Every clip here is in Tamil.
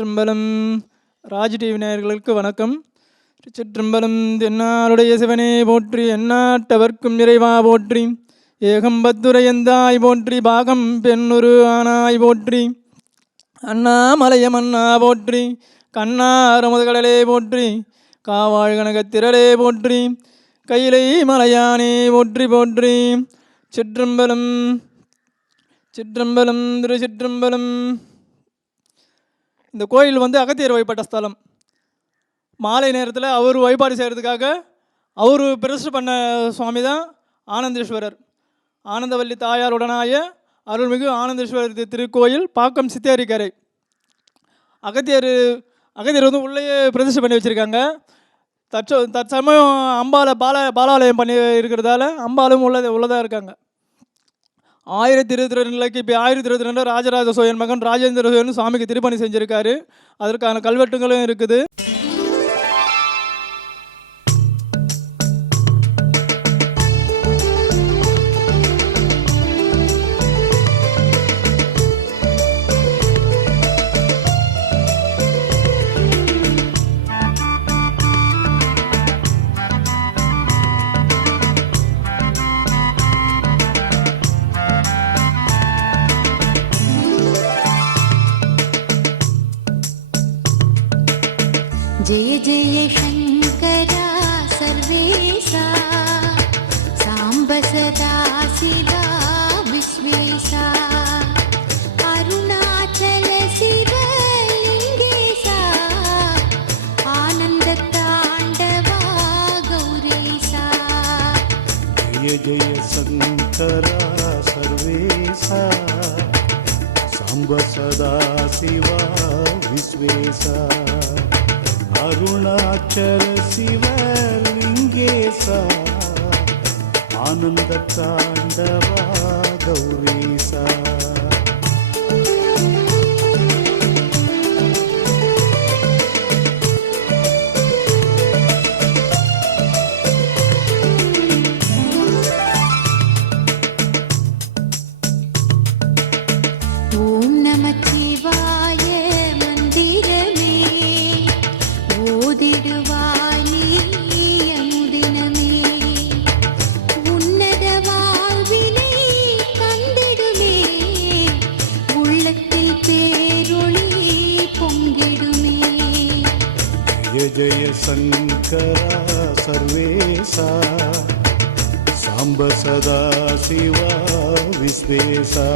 திருச்சிற்றம்பலம். ராஜ் டிவி நேயர்களுக்கு வணக்கம். திருச்சிற்றம்பலம். தென்னாளுடைய சிவனே போற்றி, எந்நாட்டவர்க்கும் இறைவா போற்றி, ஏகம்பத்துரையந்தாய் போற்றி, பாகம் பெண்ணுரு ஆனாய் போற்றி, அண்ணாமலையம் அண்ணா போற்றி, கண்ணாரமுதகடலே போற்றி, காவாழ் கனகத்திரளே போற்றி, கையிலை மலையானே போற்றி போற்றி. சிற்றம்பலம் சிற்றம்பலம் திருச்சிற்றம்பலம். இந்த கோயில் அகத்தியர் வழிபட்ட ஸ்தலம். மாலை நேரத்தில் அவர் வழிபாடு செய்கிறதுக்காக அவர் பிரதிஷ்டை பண்ண சுவாமி தான் ஆனந்தேஸ்வரர். ஆனந்தவல்லி தாயாருடனாய அருள்மிகு ஆனந்தேஸ்வரர் திருக்கோயில், பாக்கம் சித்தேரிக்கரை. அகத்தியர் உள்ளேயே பிரதிஷ்டை பண்ணி வச்சுருக்காங்க. தற்சமயம் அம்பாலை பாலாலயம் பண்ணி இருக்கிறதால அம்பாலும் உள்ளதாக இருக்காங்க. 1022 கிபி 1022 ராஜராஜ சோழன் மகன் ராஜேந்திர சோழன் சுவாமிக்கு திருப்பணி செஞ்சுருக்காரு. அதற்கான கல்வெட்டுகளும் இருக்குது. जय जय शंकरा सर्वेशा, सांब सदा शिवा विश्वेशा, अरुणाचल शिवलिंगेशा, आनंद तांडवा गौरीशा. जय जय शंकरा सर्वेशा, सांब सदा शिवा विश्वेशा, अरुणाचल शिवलिंगेशा, आनंद तांडवा गौरीशा. ओम नमः शिवाय मंदिरमे ஓதிடுவாய் நீ அனுதினமே, உன்னத வாழ்வினை தந்திடுமே, உள்ளத்தில் பேரொளி பொங்கிடுமே. जय जय शंकरा सर्वेशा, सांब सदा शिवा विश्वेशा,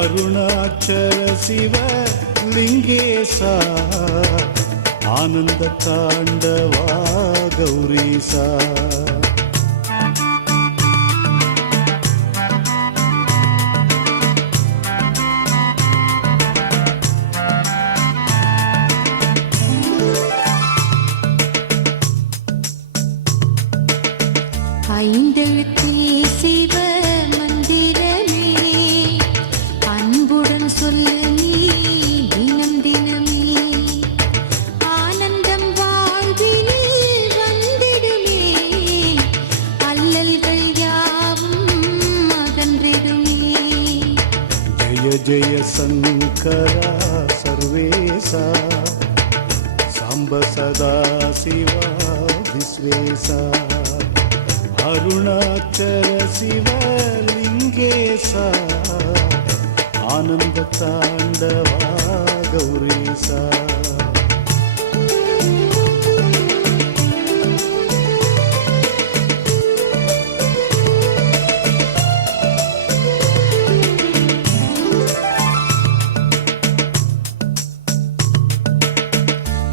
अरुणाचल शिवलिंगेशा, आनंद तांडवा गौरीशा. ஐந்தெழுத்தே சிவ மந்திரமே, அன்புடன் சொல்லு நீ தினம் தினமே, ஆனந்தம் வாழ்வினில் வந்திடுமே, அல்லல்கள் யாவும் அகன்றிடுமே. जय जय शंकरा सर्वेशा, सांब सदा शिवा विश्वेशा, अरुणाचल शिवलिंगेशा, आनंद तांडवा गौरीशा.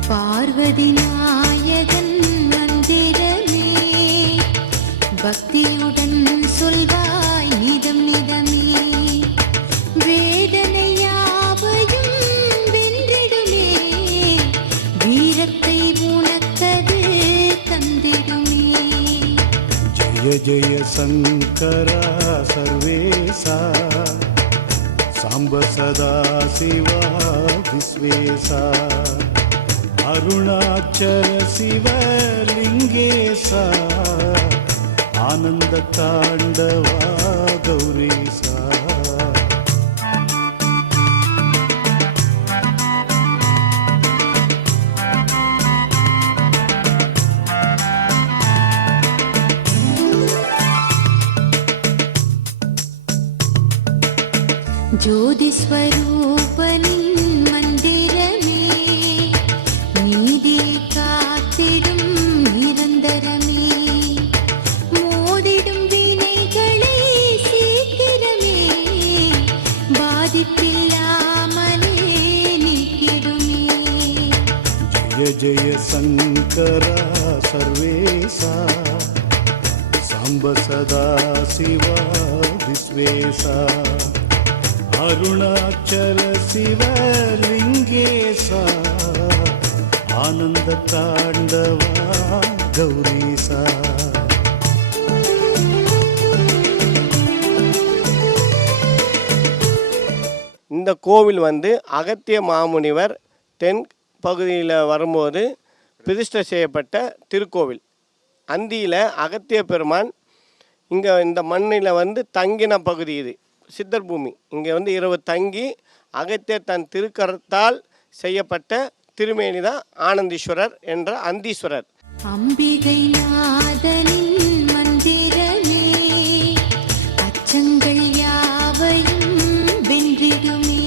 பார்வதி நாயகன் மந்திரமே, பக்தியுடன் சொல்வாய் நிதம் நிதமே, வேதனை யாவையும் வென்றிடுமே, வீரத்தை உனக்கது தந்திடுமே. जय जय शंकरा सर्वेशा, सांब सदा शिवा विश्वेशा, अरुणाचल शिवलिंगेशा, आनंद तांडवा गौरीशा. ஜோதிஸ்வரூபனின் மந்திரமே நீதி காத்திடும் நிரந்தரமே மோதிடும் வினைகளை சீக்கிரமே பாதிப்பில்லாமலே நீக்கிடுமே ஜய ஜய சங்கரா சர்வேசா சாம்ப சதா சிவா விஸ்வேசா அருணாச்சல சிவலிங்கேசா ஆனந்த தாண்டவா கௌரீசா. இந்த கோவில் அகத்திய மாமுனிவர் தென் பகுதியில் வரும்போது பிரதிஷ்டை செய்யப்பட்ட திருக்கோவில். அந்தியில் அகத்திய பெருமான் இங்கே இந்த மண்ணில் தங்கின பகுதி இது சித்தர் பூமி. இங்கே இரவு தங்கி அகத்தியர் தன் திருக்கரத்தால் செய்யப்பட்ட திருமேனி தான் ஆனந்தீஸ்வரர் என்ற அந்தீஸ்வரர். அம்பிகை நாதனின் மந்திரமே அச்சங்கள் யாவையும் வென்றிடுமே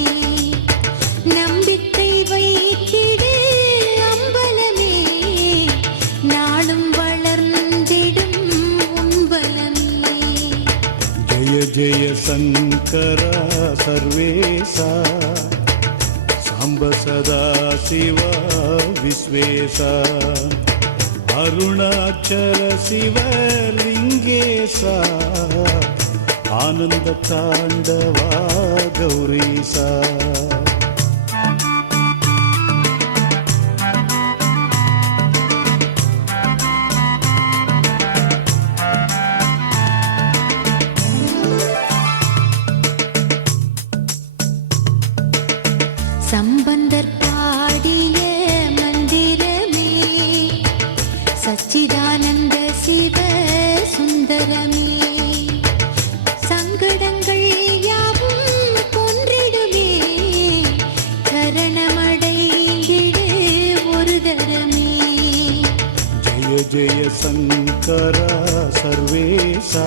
நம்பிக்கை வைத்திடு அம்பலமே நாளும் வளர்ந்திடும் உன்பலமே ஜய ஜய சங்கரா சர்வேசா சாம்ப சதா சிவா விஸ்வேசா அருணாச்சல சிவலிங்கேசா ஆனந்த தாண்டவா கௌரீசா. சம்பந்தர் பாடிய மந்திரமே சச்சிதானந்த சிவ சுந்தரமே சங்கடங்கள் யாவும் கொன்றிடுமே சரணமடைந்திடு ஒரு தரமே ஜய ஜய சங்கரா சர்வேசா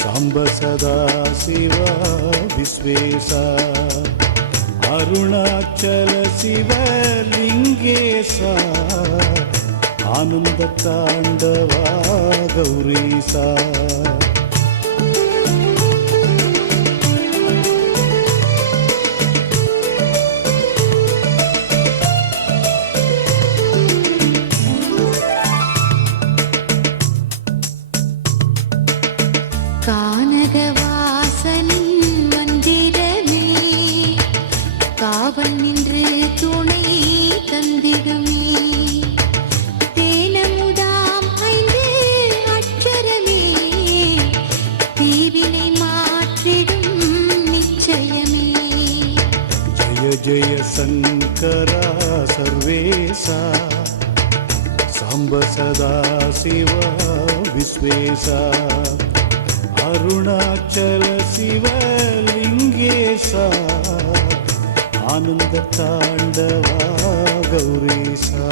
சாம்ப சதா சிவா விஸ்வேசா அருணாச்சல சிவலிங்கேசா ஆனந்த தாண்டவா கௌரீசா. கானகவாசனின் மந்திரமே காவல் நின்று துணை தந்திடுமே தேனமுதாம் 5 அட்சரமே தீவினை மாற்றிடும் நிச்சயமே ஜய ஜய சங்கரா சர்வேசா சாம்ப சதா சிவா விஸ்வேசா அருணாச்சல சிவலிங்கேசா ஆனந்த தாண்டவா கௌரீசா.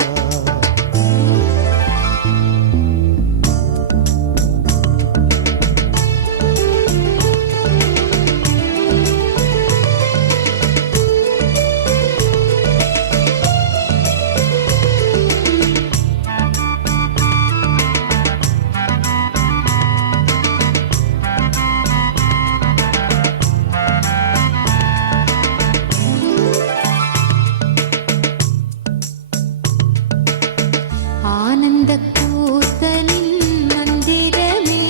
ஆனந்த கூத்தனின் மந்திரமே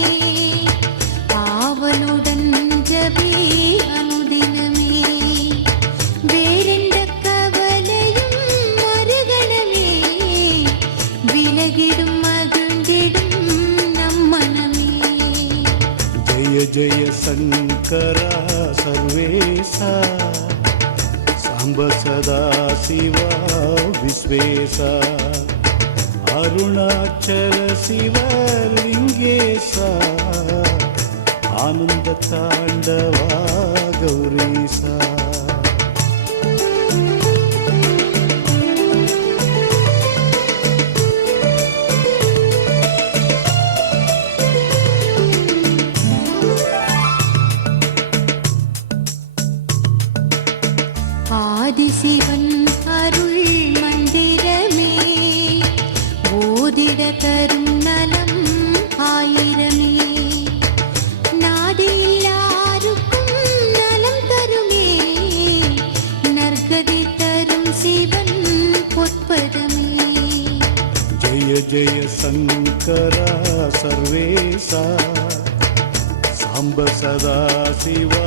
ஆவலுடன் ஜபி அனுதினமே வேறெந்த கவலையும் மறுகணமே விலகிடும் மகிழ்ந்திடும் நம் மனமே ஜய ஜய சங்கரா சர்வேசா சாம்ப சதா சிவா விஸ்வேசா அருணாச்சல சிவலிங்கேசா ஆனந்த தாண்டவா கௌரீசா. जय जय शङ्करा सर्वेशा साम्ब सदा शिवा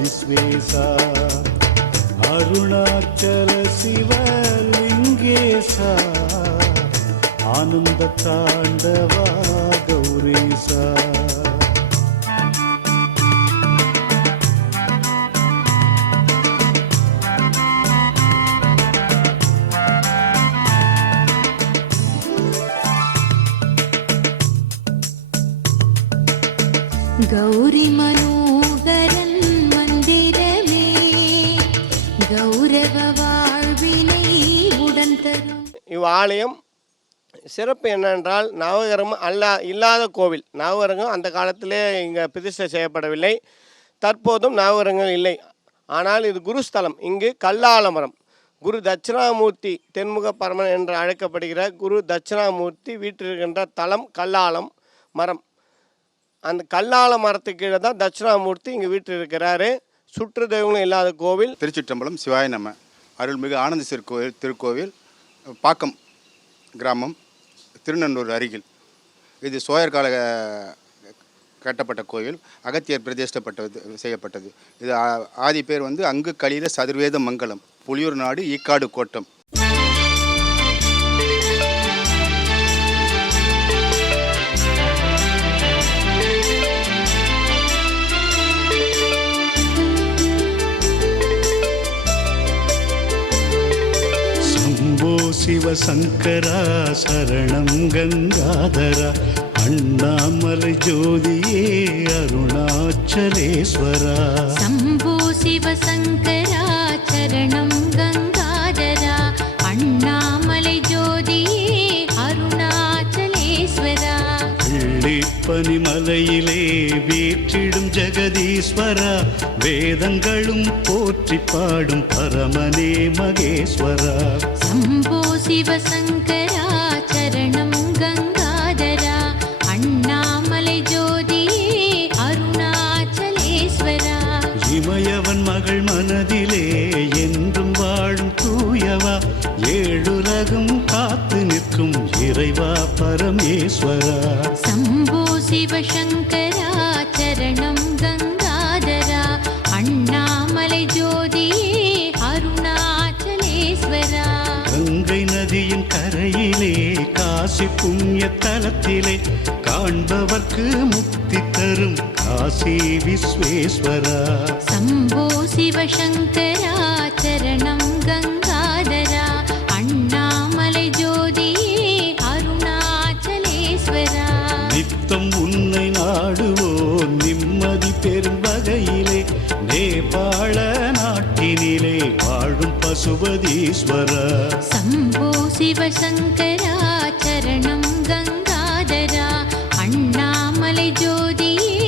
विश्वेशा अरुणाचल शिवलिङ्गेशा आनन्द ताण्डवा गौरीशा गौरी मनोहरन मन्दिरमे गौरव வாழ்வினை உடன் தரும். இவ்வாலயம் சிறப்பு என்னென்றால் நவகிரகம் இல்லாத கோவில். நவகிரகம் அந்த காலத்திலே இங்கே பிரதிஷ்டை செய்யப்படவில்லை. தற்போதும் நவகிரகங்கள் இல்லை. ஆனால் இது குருஸ்தலம். இங்கு கல்லாலமரம் குரு தட்சிணாமூர்த்தி தென்முக பரமன் என்று அழைக்கப்படுகிற குரு தட்சிணாமூர்த்தி வீற்றிருக்கின்ற தலம் கல்லாலம் மரம். அந்த கல்லால மரத்துக்கு கீழே தான் தட்சிணாமூர்த்தி இங்கே வீற்றிருக்கிறாரு. சுற்று தெய்வங்களும் இல்லாத கோவில். திருச்சிற்றம்பலம் சிவாய நம. அருள்மிகு ஆனந்தேஸ்வரர் திருக்கோவில் பாக்கம் கிராமம் திருநன்னூர் அருகில். இது சோழர் கால கட்டப்பட்ட கோவில். அகத்தியர் பிரதிஷ்டப்பட்டது செய்யப்பட்டது. இது ஆதி பேர் வந்து அங்கு கலியில சதுர்வேத மங்கலம், புலியூர் நாடு, ஈக்காடு கோட்டம். शिवशङ्करा शरणं गङ्गाधरा अण्णामलै ज्योतिये अरुणाचलेश्वरा शम्भो शिवशङ्करा चरणं गङ्गाधरा अण्णामलै ज्योतिये अरुणाचलेश्वरा பனிமலையிலே வீற்றிடும் ஜெகதீஸ்வரா வேதங்களும் போற்றி பாடும் பரமனே மகேஸ்வரா शम्भो शिवशङ्करा चरणं गङ्गाधरा अण्णामलै ज्योतिये अरुणाचलेश्वरा இமயவன் மகள் மனதிலே என்றும் வாழும் தூயவா ஏழுலகும் காத்து நிற்கும் இறைவா பரமேஸ்வரா शम्भो शिवशङ्करा चरणं गङ्गाधरा अण्णामलै ज्योतिये अरुणाचलेश्वरा கங்கை நதியின் கரையிலே காசி புண்ணிய தலத்திலே காண்பவர்க்கு முக்தி தரும் காசி விஸ்வேஸ்வரா शम्भो शिवशङ्करा चरणं गङ्गाधरा अण्णामलै ज्योतिये अरुणाचलेश्वरा நித்தம் உன்னை நாடுவோர் நிம்மதி பெறும் வகையிலே நேபாள நாட்டினிலே வாழும் பசுபதீஸ்வரா शम्भो शिवशङ्करा चरणं गङ्गाधरा अण्णामलै ज्योतिये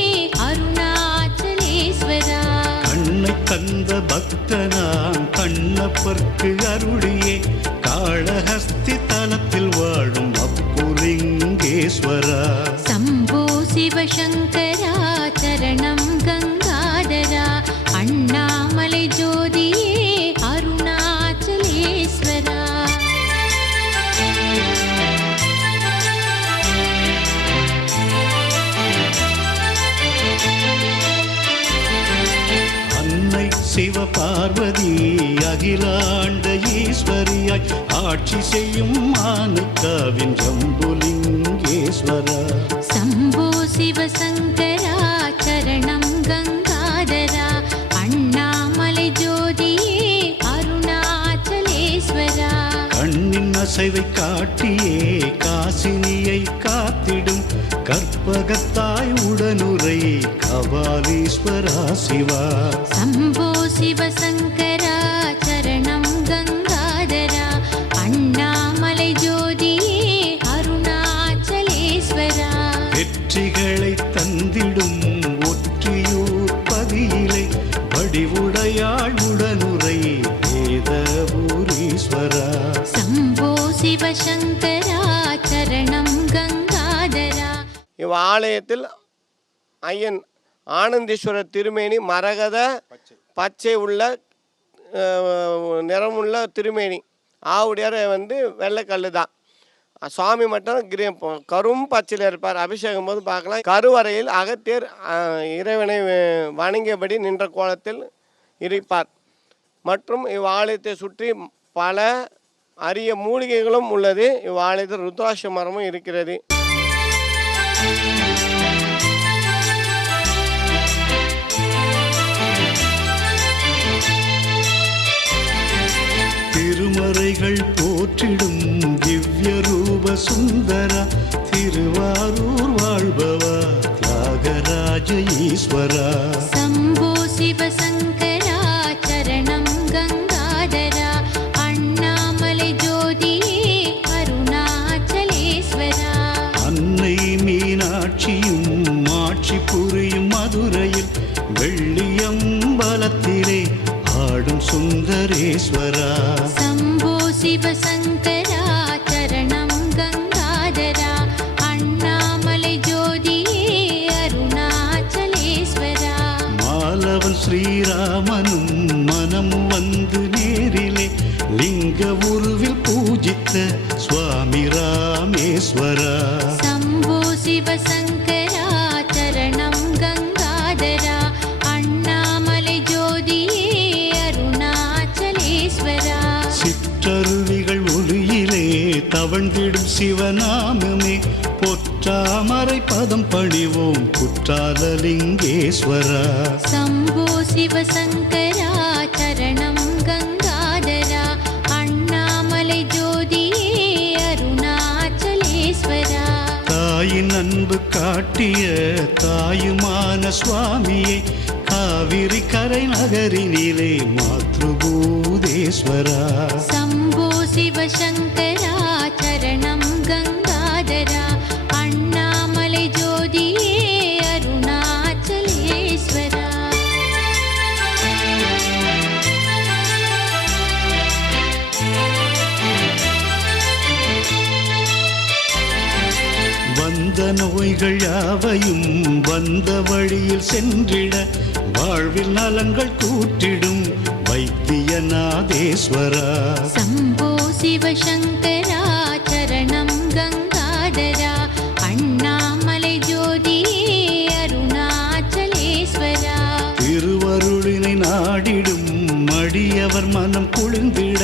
अरुणाचलेश्वरा கண்ணை தந்த பக்தனாம் கண்ணப்பர்க்கு அருளியே காளஹஸ்தி தலத்தில் வாழும் அப்புலிங்கேஸ்வரா शम्भो शिवशङ्करा चरणं गङ्गाधरा अण्णामलै ज्योतिये अरुणाचलेश्वरा அன்னை சிவபார்வதி அகிலாண்ட ஈஸ்வரியாய் ஆட்சி செய்யும் மானுக்காவின் ஜம்புலிங்கேஸ்வரா शम्भो शिवशङ्करा चरणं गङ्गाधरा अण्णामलै ज्योतिये अरुणाचलेश्वरा கண்ணின் அசைவை காட்டியே காசினியை காத்திடும் கற்பகத்தாய் உடனுரை கபாலீஸ்வரா சிவா शम्भो शिवशङ्करा चरणं गङ्गाधरा अण्णामलै ज्योतिये अरुणाचलेश्वरा வெற்றிகளை தந்திடும் ஒற்றியூர் பதியிலே வடிவுடையாள் உடனுரை வேதபூரீஸ்வரா शम्भो शिवशङ्करा चरणं गङ्गाधरा இவ்வாலயத்தில் ஐயன் ஆனந்தேஸ்வரர் திருமேனி மரகத பச்சை உள்ள நிறமுள்ள திருமேனி. ஆவுடையார் வந்து வெள்ளைக்கல் தான். சுவாமி மட்டும் கரும் பச்சையில் இருப்பார். அபிஷேகம் போது பார்க்கலாம். கருவறையில் அகத்தியர் இறைவனை வணங்கியபடி நின்ற கோலத்தில் இருப்பார். மற்றும் இவ்வாலயத்தை சுற்றி பல அரிய மூலிகைகளும் உள்ளது. இவ்வாலயத்தில் ருத்ராட்ச மரமும் இருக்கிறது. திருமறைகள் போற்றிடும் திவ்ய ரூப சுந்தரா, திருவாரூர் வாழ்பவா தியாகராஜ ஈஸ்வரா. शम्भो शिव शङ्करा चरणं गङ्गाधरा अण्णामलै ज्योतिये अरुणाचलेश्वरा. அன்னை மீனாட்சியும் ஆட்சி புரியும் மதுரையில் வெள்ளியம்பலத்திலே ஆடும் சுந்தரேஸ்வரா. शम्भो शिव शङ्करा चरणं गङ्गाधरा अण्णामलै ज्योतिये अरुणाचलेश्वरा. மாலவன் ஸ்ரீராமனும் மனம் வந்து நேரிலே லிங்க உருவில் பூஜித்த சுவாமி ராமேஸ்வரா. शम्भो शिव शङ्करा चरणं गङ्गाधरा अण्णामलै ज्योतिये अरुणाचलेश्वरा. சிற்றருவிகள் ஒளியிலே தவழ்ந்திடும் சிவநாமமே பொற்றாமரை பதம் பணிவோம் குற்றாலலிங்கேஸ்வரா. शम्भो शिव शङ्करा चरणं गङ्गाधरा अण्णामलै ज्योतिये अरुणाचलेश्वरा. தாயின் அன்பு காட்டிய தாயுமான சுவாமியே காவிரி கரை நகரினிலே மாத்ருபூதேஸ்வரா. शम्भो शिव शङ्करा चरणं गङ्गाधरा अण्णामलै ज्योतिये अरुणाचलेश्वरा. வந்த நோய்கள் யாவையும் வந்த வழியில் சென்றிட வாழ்வில் நலங்கள் கூட்டிடும் வைத்தியநாதேஸ்வரா. शम्भो शिव शङ्करा चरणं गङ्गाधरा अण्णामलै ज्योतिये अरुणाचलेश्वरा. திருவருளினை நாடிடும் மடியவர் மனம் குளிர்ந்திட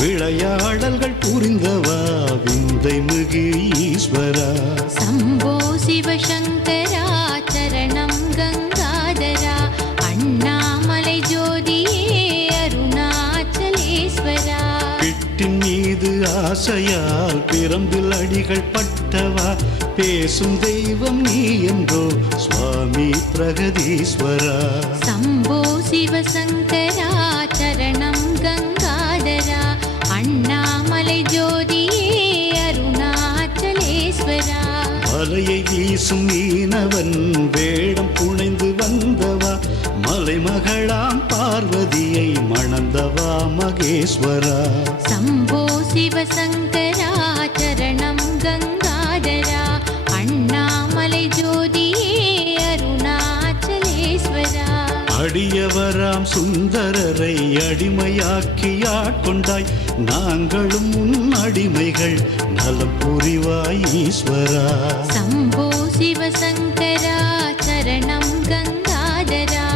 விளையாடல்கள் புரிந்தவா விந்தை மிகு ஈஸ்வரா. शम्भो शिव शङ्करा चरणं गङ्गाधरा अण्णामलै ज्योतिये अरुणाचलेश्वरा. பிட்டின் மீது ஆசையால் பிரம்பில் அடிகள் பட்டவா பேசும் தெய்வம் நீ என்றோ சுவாமி பிரகதீஸ்வரா. शम्भो शिव शङ्करा चरणं गङ्गाधरा अण्णामलै ज्योतिये अरुणाचलेश्वरा. மலையை வீசும் மீனவன் வேடம் புனைந்து வந்தவா மலைமகளாம் பார்வதியை மணந்தவா மகேஸ்வரா. शम्भो शिव शङ्करा चरणं गङ्गाधरा अण्णामलै ज्योतिये अरुणाचलेश्वरा. அடியவராம் சுந்தரரை அடிமையாக்கி ஆட்கொண்டாய் நாங்களும் உன் அடிமைகள் நலம் புரிவாய் ஈஸ்வரா. शम्भो शिव शङ्करा चरणं गङ्गाधरा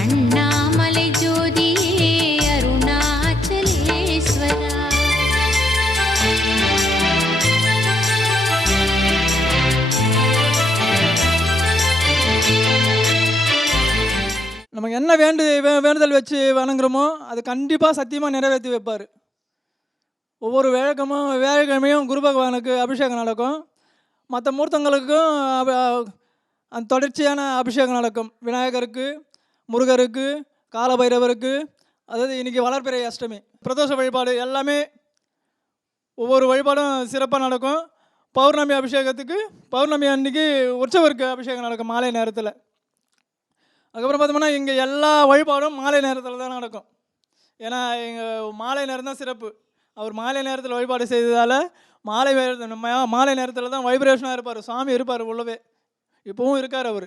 अण्णामलै ज्योतिये अरुणाचलेश्वरा. நமக்கு என்ன வேண்டுதல் வச்சு வணங்குறோமோ அது கண்டிப்பாக சத்தியமாக நிறைவேற்றி வைப்பார். ஒவ்வொரு வேலைக்கிழமையும் குரு பகவானுக்கு அபிஷேகம் நடக்கும். மற்ற மூர்த்தங்களுக்கும் அந்த தொடர்ச்சியான அபிஷேகம் நடக்கும். விநாயகருக்கு, முருகருக்கு, காலபைரவருக்கு, அதாவது இன்றைக்கி வளர்பிறை அஷ்டமி, பிரதோஷ வழிபாடு எல்லாமே ஒவ்வொரு வழிபாடும் சிறப்பாக நடக்கும். பௌர்ணமி அபிஷேகத்துக்கு பௌர்ணமி அன்றைக்கி உற்சவருக்கு அபிஷேகம் நடக்கும் மாலை நேரத்தில். அதுக்கப்புறம் பார்த்தோம்னா இங்கே எல்லா வழிபாடும் மாலை நேரத்தில் தான் நடக்கும். ஏன்னா இங்கே மாலை நேரம் தான் சிறப்பு. அவர் மாலை நேரத்தில் வழிபாடு செய்ததால் மாலை நேரத்தில் தான் வைப்ரேஷனாக இருப்பார். சாமி இருப்பார் உள்ளவே, இப்போவும் இருக்கார் அவர்.